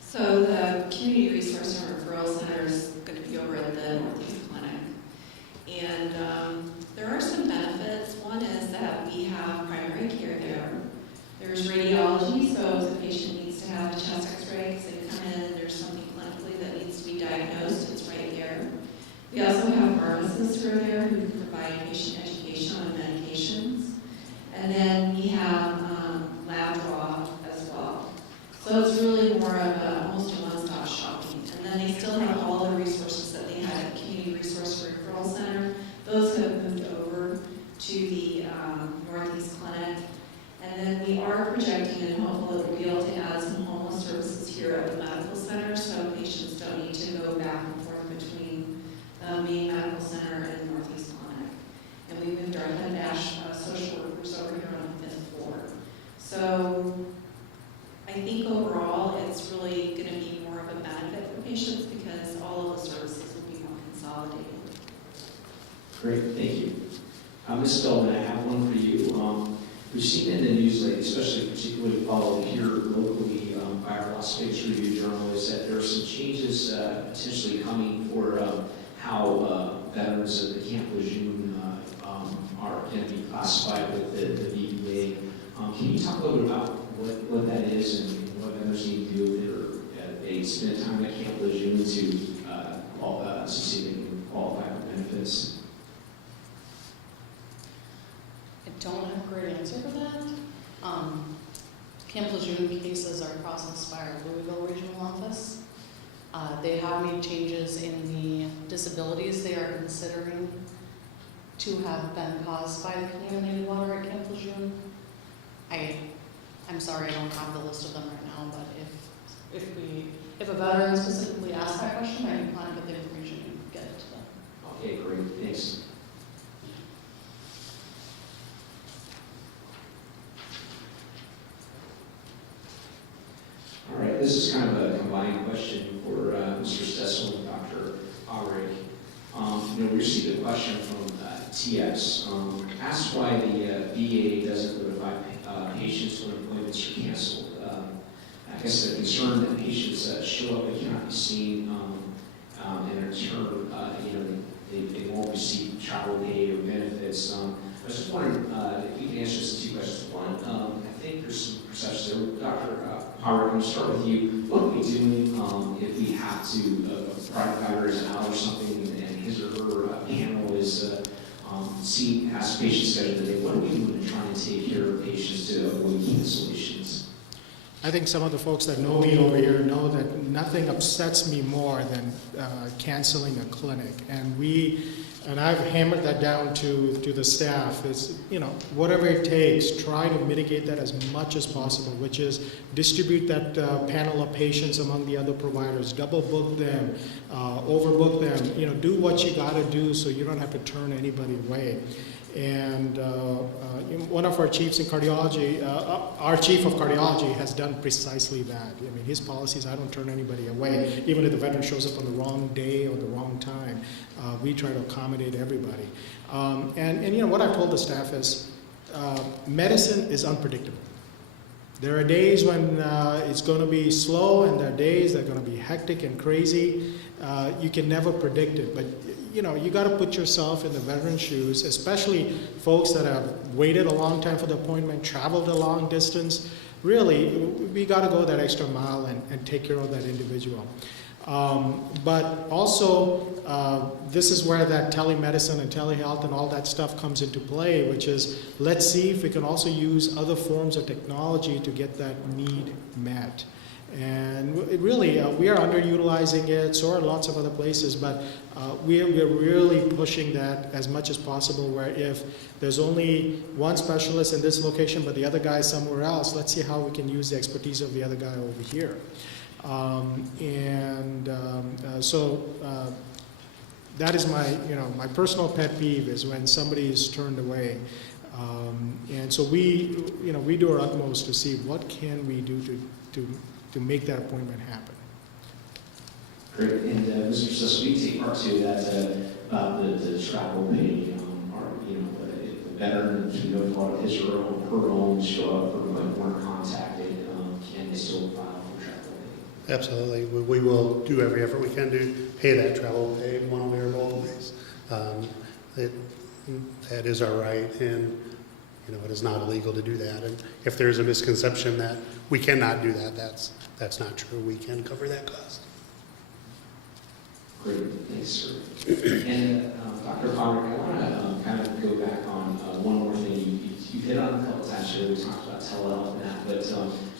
So the community resource and referral center is going to be over at the Northeast Clinic. And there are some benefits. One is that we have primary care there. There's radiology, so if the patient needs to have a chest x-ray, because they come in and there's something clinically that needs to be diagnosed, it's right there. We also have pharmacists who are there who can provide patient education on medications. And then we have lab draw as well. So it's really more of almost a one-stop shopping. And then they still have all the resources that they had at Community Resource Referral Center. Those have moved over to the Northeast Clinic. And then we are projecting and hopeful that we'll be able to add some homeless services here at the medical center, so patients don't need to go back and forth between the main medical center and Northeast Clinic. And we moved our head dash social workers over here on the 5th floor. So I think overall it's really going to be more of a benefit for patients because all of the services will be more consolidated. Great, thank you. Ms. Feldman, I have one for you. We've seen in the news lately, especially particularly followed here locally by our Las Vegas Review Journal, is that there are some changes potentially coming for how veterans of the Camp Lejeune are going to be classified with the VBA. Can you talk a little bit about what that is and what veterans need to do if they spend time at Camp Lejeune to see if they can qualify for benefits? I don't have a great answer for that. Camp Lejeune cases are processed by our Louisville Regional Office. They have made changes in the disabilities they are considering to have been caused by the contaminated water at Camp Lejeune. I'm sorry, I don't have the list of them right now, but if a veteran specifically asks that question, I can find out the information and get it to them. Okay, great, thanks. All right, this is kind of a combined question for Mr. Stessel and Dr. Auric. We received a question from TX. Asked why the VA doesn't notify patients when appointments are canceled. I guess they're concerned that patients show up and cannot be seen, and in turn, they won't receive travel pay or benefits. I was just wondering if you can answer this in two questions. One, I think there's some perceptions there. Dr. Howard, I'm going to start with you. What are we doing if we have to, a private provider is out or something and his or her panel is has patient schedule today? What are we doing to try and take care of patients to avoid cancellations? I think some of the folks that know me over here know that nothing upsets me more than canceling a clinic. And I've hammered that down to the staff. Is whatever it takes, try to mitigate that as much as possible, which is distribute that panel of patients among the other providers, double book them, overbook them. Do what you got to do so you don't have to turn anybody away. And one of our chiefs in cardiology, our chief of cardiology has done precisely that. I mean, his policies, I don't turn anybody away. Even if the veteran shows up on the wrong day or the wrong time, we try to accommodate everybody. And what I've told the staff is, medicine is unpredictable. There are days when it's going to be slow, and there are days that are going to be hectic and crazy. You can never predict it, but you got to put yourself in the veteran's shoes, especially folks that have waited a long time for the appointment, traveled a long distance. Really, we got to go that extra mile and take care of that individual. But also, this is where that telemedicine and telehealth and all that stuff comes into play, which is, let's see if we can also use other forms of technology to get that need met. And really, we are underutilizing it, so are lots of other places, but we're really pushing that as much as possible, where if there's only one specialist in this location but the other guy is somewhere else, let's see how we can use the expertise of the other guy over here. So that is my personal pet peeve, is when somebody is turned away. And so we do our utmost to see what can we do to make that appointment happen. Great. And Mr. Sess, we take part to that about the travel pay. If the veteran can go to his or her own show up or weren't contacted, can they still file for travel pay? Absolutely. We will do every effort we can to pay that travel pay one way or both ways. That is our right, and it is not illegal to do that. And if there is a misconception that we cannot do that, that's not true. We can cover that cost. Great, thanks, sir. And Dr. Pollack, I want to kind of go back on one more thing. You hit on a couple times here. We talked about telehealth and that, but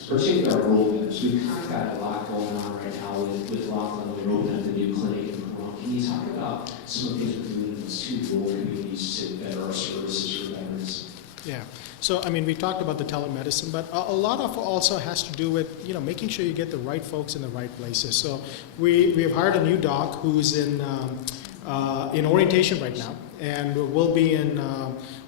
particularly our rural members, we've kind of got a lot going on right now with Laughlin. We're opening up the new clinic in Vermont. Can you talk about some of the things we're doing in these two rural communities to better our services for veterans? Yeah. So, I mean, we talked about the telemedicine, but a lot of it also has to do with, making sure you get the right folks in the right places. So we have hired a new doc who's in orientation right now, and will be in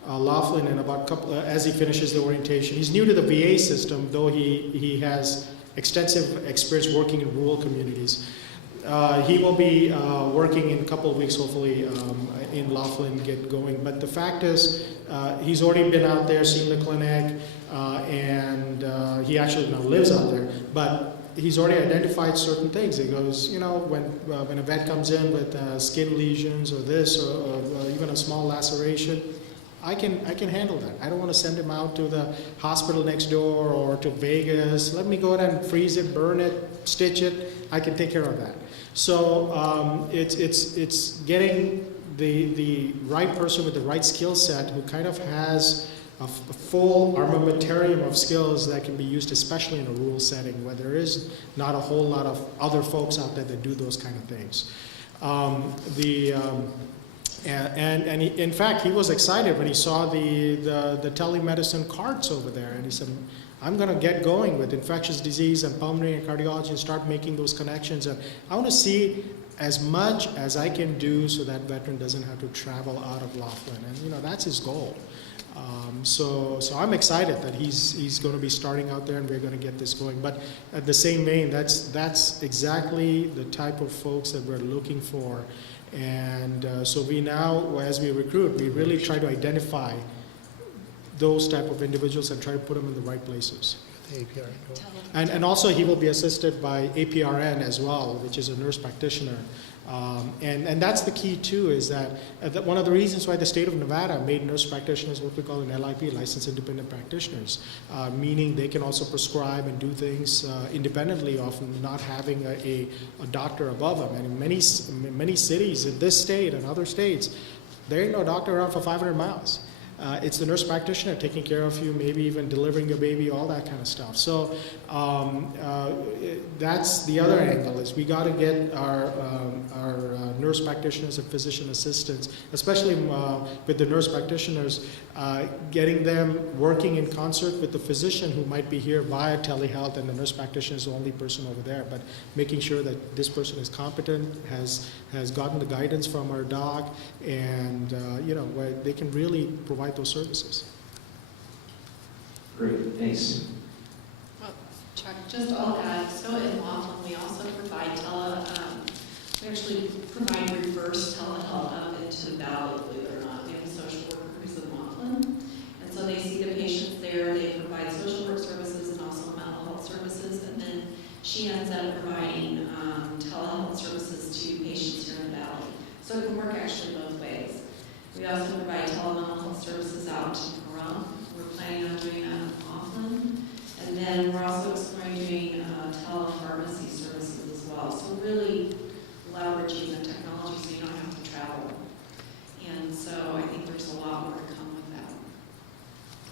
Laughlin in about as he finishes the orientation. He's new to the VA system, though he has extensive experience working in rural communities. He will be working in a couple of weeks, hopefully, in Laughlin, get going. But the fact is, he's already been out there, seen the clinic, and he actually now lives out there. But he's already identified certain things. He goes, when a vet comes in with skin lesions or this, or even a small laceration, I can handle that. I don't want to send him out to the hospital next door or to Vegas. Let me go ahead and freeze it, burn it, stitch it. I can take care of that. So it's getting the right person with the right skill set who kind of has a full armamentarium of skills that can be used, especially in a rural setting where there is not a whole lot of other folks out there that do those kind of things. And he, in fact, he was excited when he saw the telemedicine cards over there, and he said, I'm going to get going with infectious disease and pulmonary and cardiology and start making those connections. And I want to see as much as I can do so that veteran doesn't have to travel out of Laughlin. And, that's his goal. So I'm excited that he's going to be starting out there and we're going to get this going. But at the same vein, that's exactly the type of folks that we're looking for. And so we now, as we recruit, we really try to identify those type of individuals and try to put them in the right places. The APR. And also he will be assisted by APRN as well, which is a nurse practitioner. And that's the key too, is that one of the reasons why the state of Nevada made nurse practitioners what we call an LIP, licensed independent practitioners, meaning they can also prescribe and do things independently of not having a doctor above them. And in many cities in this state and other states, there ain't no doctor around for 500 miles. It's the nurse practitioner taking care of you, maybe even delivering your baby, all that kind of stuff. So that's the other angle, is we got to get our nurse practitioners and physician assistants, especially with the nurse practitioners, getting them working in concert with the physician who might be here via telehealth, and the nurse practitioner is the only person over there, but making sure that this person is competent, has gotten the guidance from our doc, and where they can really provide those services. Great, thanks. Well, Chuck, Just I'll add, so in Laughlin, we also provide we actually provide reverse telehealth up into the valley, believe it or not. We have a social worker who's in Laughlin, and so they see the patients there, they provide social work services and also mental health services, and then she ends up providing telehealth services to patients here in the valley. So it can work actually both ways. We also provide telemental health services out to Pahrump. We're planning on doing that in Laughlin. And then we're also exploring doing telepharmacy services as well. So really leveraging the technology so you don't have to travel. And so I think there's a lot more to come with that.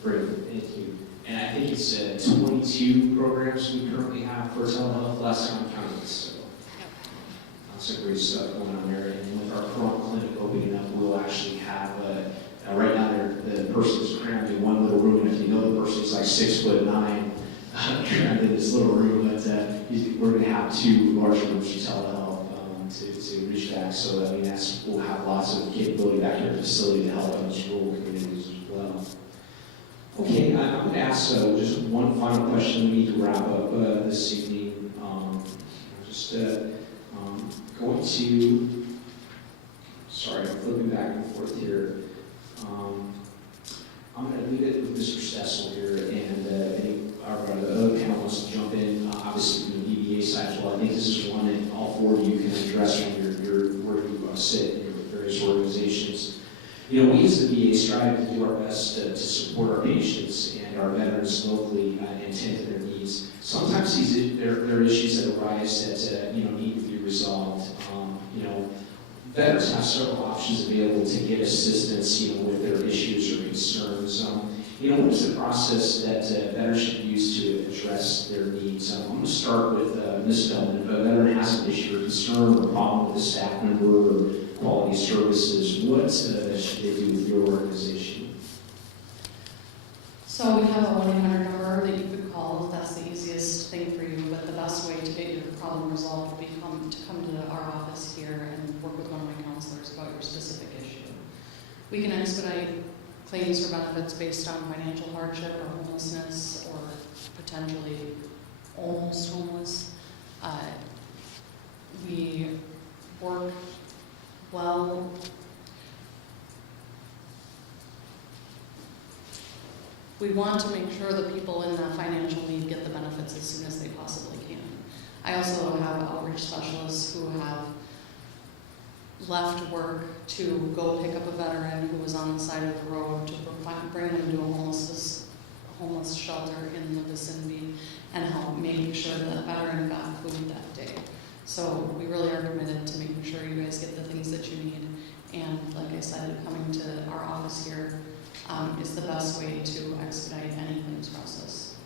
Great, thank you. And I think it's 22 programs we currently have for telehealth, last time I counted, so lots of great stuff going on there. And with our front clinic opening up, we'll actually have, right now the person's crammed in one little room, and if you know the person's like 6'9", crammed in this little room, but we're going to have 2 large rooms for telehealth to reach back. So we'll have lots of capability back here in the facility to help in these rural communities as well. Okay, I'm going to ask just one final question. We need to wrap up this evening. Going to, sorry, I'm flipping back and forth here. I'm going to leave it with Mr. Stessel here, and the other panelists jump in, obviously from the DBA side as well. I think this is one that all 4 of you can address when you're where you sit in your various organizations. We as the VA strive to do our best to support our patients and our veterans locally and tend to their needs. Sometimes there are issues that arise that need to be resolved. Veterans have several options available to get assistance, with their issues or concerns. What is the process that veterans should use to address their needs? I'm going to start with Ms. Feldman. If a veteran has an issue or concern or problem with a staff member or quality services, what should they do with your organization? So we have a 1-800 number that you could call if that's the easiest thing for you, but the best way to get your problem resolved would be to come to our office here and work with one of my counselors about your specific issue. We can expedite claims for benefits based on financial hardship or homelessness or potentially almost homeless. We work well. We want to make sure that people in that financial need get the benefits as soon as they possibly can. I also have outreach specialists who have left work to go pick up a veteran who was on the side of the road to bring them to a homeless shelter in the vicinity and help making sure that veteran got food that day. So we really are committed to making sure you guys get the things that you need. And like I said, coming to our office here is the best way to expedite any claims process.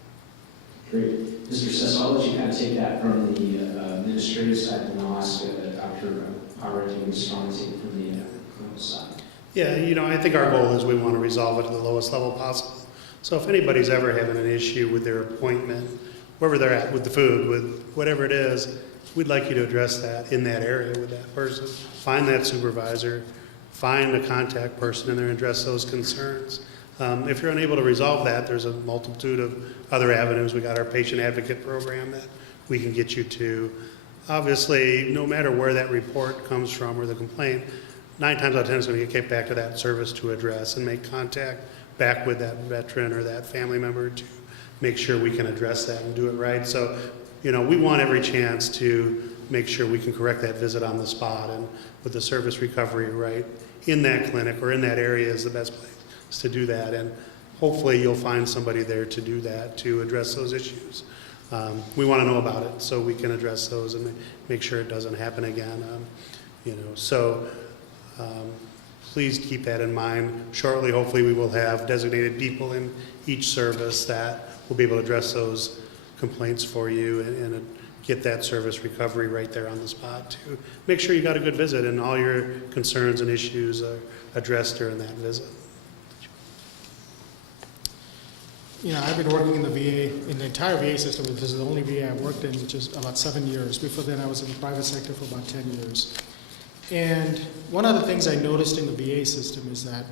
Great. Mr. Sess, I'll let you kind of take that from the administrative side, and I'll ask Dr. Howard to respond to it from the clinical side. Yeah, I think our goal is we want to resolve it at the lowest level possible. So if anybody's ever having an issue with their appointment, wherever they're at, with the food, with whatever it is, we'd like you to address that in that area with that person. Find that supervisor, find a contact person in there and address those concerns. If you're unable to resolve that, there's a multitude of other avenues. We got our patient advocate program that we can get you to. Obviously, no matter where that report comes from or the complaint, 9 times out of 10 it's going to get kicked back to that service to address and make contact back with that veteran or that family member to make sure we can address that and do it right. So, we want every chance to make sure we can correct that visit on the spot, and with the service recovery right in that clinic or in that area is the best place to do that. And hopefully you'll find somebody there to do that, to address those issues. We want to know about it so we can address those and make sure it doesn't happen again. Please keep that in mind. Shortly, hopefully, we will have designated people in each service that will be able to address those complaints for you and get that service recovery right there on the spot to make sure you got a good visit and all your concerns and issues are addressed during that visit. I've been working in the VA, in the entire VA system. This is the only VA I've worked in, which is about 7 years. Before then, I was in the private sector for about 10 years. And one of the things I noticed in the VA system is that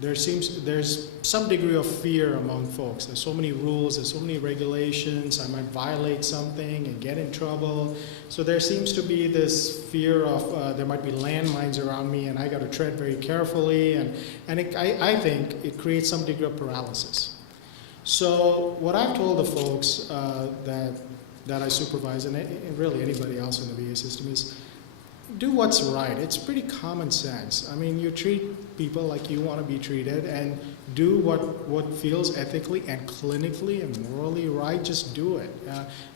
there's some degree of fear among folks. There's so many rules, there's so many regulations. I might violate something and get in trouble. So there seems to be this fear of there might be landmines around me and I got to tread very carefully. And I think it creates some degree of paralysis. So what I've told the folks that I supervise, and really anybody else in the VA system, is do what's right. It's pretty common sense. I mean, you treat people like you want to be treated and do what feels ethically and clinically and morally right. Just do it.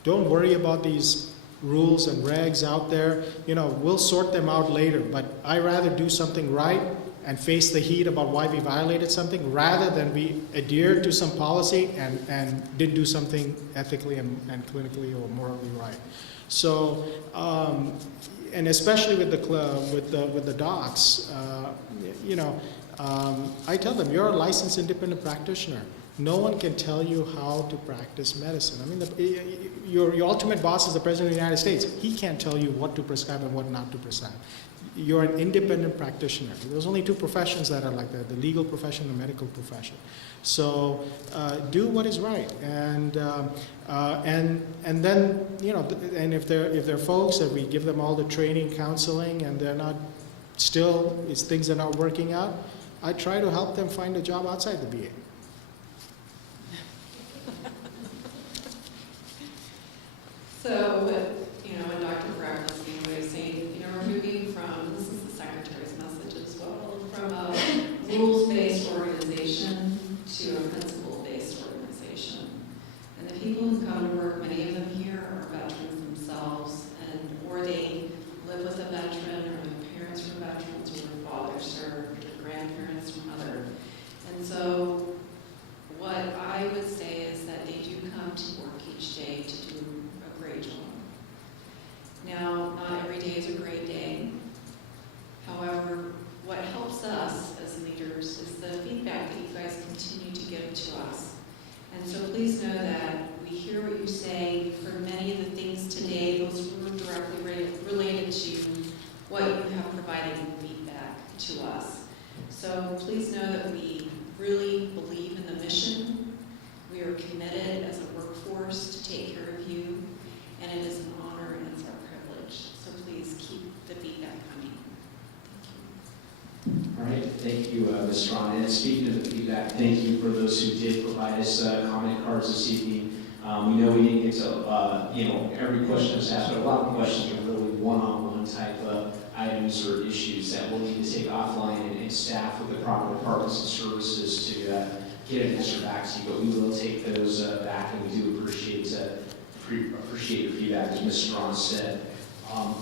Don't worry about these rules and regs out there. We'll sort them out later, but I'd rather do something right and face the heat about why we violated something rather than we adhere to some policy and did do something ethically and clinically or morally right. So, and especially with the docs, I tell them, you're a licensed independent practitioner. No one can tell you how to practice medicine. I mean, your ultimate boss is the President of the United States. He can't tell you what to prescribe and what not to prescribe. You're an independent practitioner. There's only 2 professions that are like that, the legal profession and the medical profession. So do what is right. And then, and if they're folks that we give them all the training, counseling, and they're not things are not working out, I try to help them find a job outside the VA. So, when Dr. Bradley was saying, we're moving from, this is the Secretary's message as well, from a rules-based organization to a principle-based organization. And the people who come to work, many of them here are veterans themselves, or they live with a veteran, or their parents were veterans, or their father served, or grandparents from other. And so, what I would say is that they do come to work each day to do a great job. Now, not every day is a great day. However, what helps us as leaders is the feedback that you guys continue to give to us. And so please know that we hear what you say. For many of the things today, those were directly related to what you have provided in feedback to us. So please know that we really believe in the mission. We are committed as a workforce to take care of you, and it is an honor and it's our privilege. So please keep the feedback coming. All right, thank you, Ms. Strawn. And speaking of the feedback, thank you for those who did provide us comment cards this evening. We know we didn't get to, every question was asked, but a lot of questions are really one-on-one type of items or issues that we'll need to take offline and staff with the proper departments and services to get an answer back to you. But we will take those back, and we do appreciate your feedback, as Ms. Strawn said.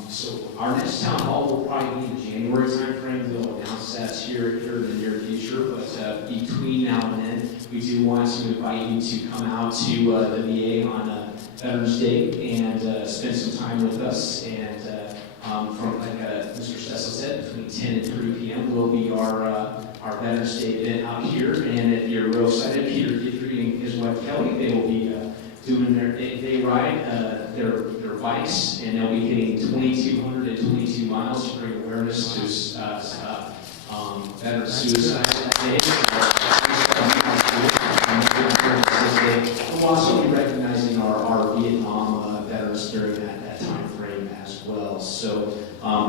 So our next town hall will probably be in the January timeframe. We'll announce that here in the near future. But between now and then, we do want to invite you to come out to the VA on Veterans Day and spend some time with us. And from like Mr. Cecil said, between 10 and 3 p.m. will be our Veterans Day event out here. And if you're real excited, Peter Guthrie and his wife Kelly, they will be doing they ride their bikes, and they'll be hitting 2,222 miles to bring awareness to veteran suicide that day. We'll also be recognizing our Vietnam veterans during that time frame as well. So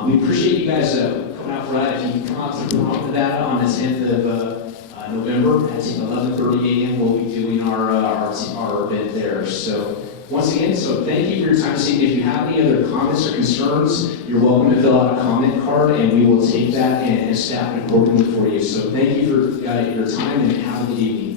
we appreciate you guys coming out for that. If you can come out to the data on the 10th of November at 11:30 a.m. We'll be doing our event there. So once again, thank you for your time this evening. If you have any other comments or concerns, you're welcome to fill out a comment card, and we will take that and staff it accordingly for you. So thank you for your time, and have a good evening.